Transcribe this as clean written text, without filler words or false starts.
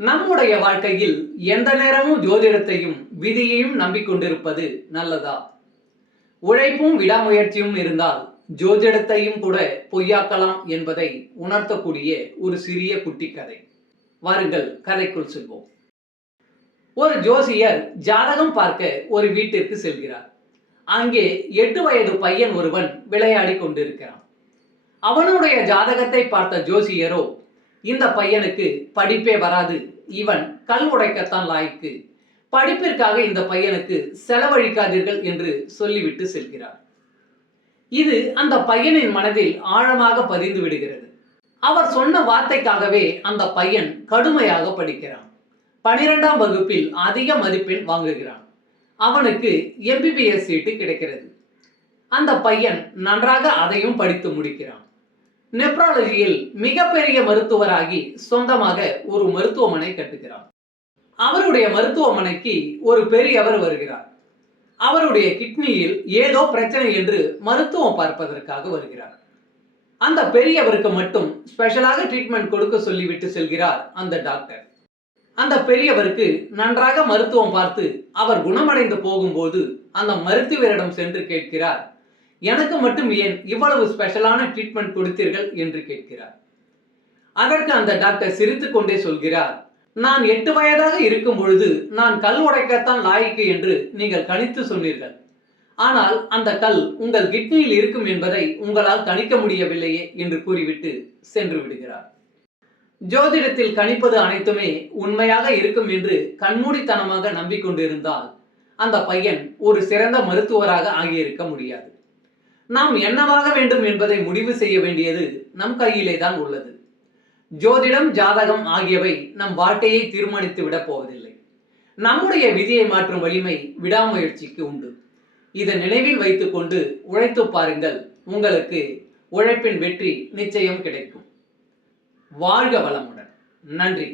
நம்முடைய வாழ்க்கையில் எந்த நேரமும் ஜோதிடத்தையும் விதியையும் நம்பிக்கொண்டிருப்பது நல்லதா? உழைப்பும் விடாமுயற்சியும் இருந்தால் ஜோதிடத்தையும் கூட பொய்யாக்கலாம் என்பதை உணர்த்தக்கூடிய ஒரு சிறிய குட்டி கதை. வாருங்கள் கதைக்குள் செல்வோம். ஒரு ஜோசியர் ஜாதகம் பார்க்க ஒரு வீட்டிற்கு செல்கிறார். அங்கே 8 வயது பையன் ஒருவன் விளையாடி கொண்டிருக்கிறான். அவனுடைய ஜாதகத்தை பார்த்த ஜோசியரோ, இந்த பையனுக்கு படிப்பே வராது, இவன் கல் உடைக்கத்தான் லாய்க்கு, படிப்பிற்காக இந்த பையனுக்கு செலவழிக்காதீர்கள் என்று சொல்லிவிட்டு செல்கிறார். இது அந்த பையனின் மனதில் ஆழமாக பதிந்து விடுகிறது. அவர் சொன்ன வார்த்தைக்காகவே அந்த பையன் கடுமையாக படிக்கிறான். 12ஆம் வகுப்பில் அதிக மதிப்பெண் வாங்குகிறான். அவனுக்கு MBBS சீட்டு கிடைக்கிறது. அந்த பையன் நன்றாக அதையும் படித்து முடிக்கிறான். நெப்ராலஜியில் மிகப்பெரிய மருத்துவராகி சொந்தமாக ஒரு மருத்துவமனை கட்டுகிறார். அவருடைய மருத்துவமனைக்கு ஒரு பெரியவர் வருகிறார். அவருடைய கிட்னியில் ஏதோ பிரச்சனை என்று மருத்துவம் பார்ப்பதற்காக வருகிறார். அந்த பெரியவருக்கு மட்டும் ஸ்பெஷலாக ட்ரீட்மெண்ட் கொடுக்க சொல்லிவிட்டு செல்கிறார் அந்த டாக்டர். அந்த பெரியவருக்கு நன்றாக மருத்துவம் பார்த்து அவர் குணமடைந்து போகும்போது அந்த மருத்துவரிடம் சென்று கேட்கிறார், எனக்கு மட்டும் ஏன் இவ்வளவு ஸ்பெஷலான ட்ரீட்மெண்ட் கொடுத்தீர்கள் என்று கேட்கிறார். அதற்கு அந்த டாக்டர் சிரித்துக் கொண்டே சொல்கிறார், நான் 8 வயதாக இருக்கும் பொழுது நான் கல் உடைக்கத்தான் லாய்க்கு என்று நீங்கள் கணித்து சொன்னீர்கள். ஆனால் அந்த கல் உங்கள் கிட்னியில் இருக்கும் என்பதை உங்களால் கணிக்க முடியவில்லையே என்று கூறிவிட்டு சென்று விடுகிறார். ஜோதிடத்தில் கணிப்பது அனைத்துமே உண்மையாக இருக்கும் என்று கண்மூடித்தனமாக நம்பிக்கொண்டிருந்தால் அந்த பையன் ஒரு சிறந்த மருத்துவராக ஆகியிருக்க முடியாது. நாம் என்னவாக வேண்டும் என்பதை முடிவு செய்ய வேண்டியது நம் கையிலே தான் உள்ளது. ஜோதிடம், ஜாதகம் ஆகியவை நம் வாழ்க்கையை தீர்மானித்து விட போவதில்லை. நம்முடைய விதியை மாற்றும் வலிமை விடாமுயற்சிக்கு உண்டு. இதை நினைவில் வைத்துக் கொண்டு உழைத்து பாருங்கள். உங்களுக்கு உழைப்பின் வெற்றி நிச்சயம் கிடைக்கும். வாழ்க வளமுடன். நன்றி.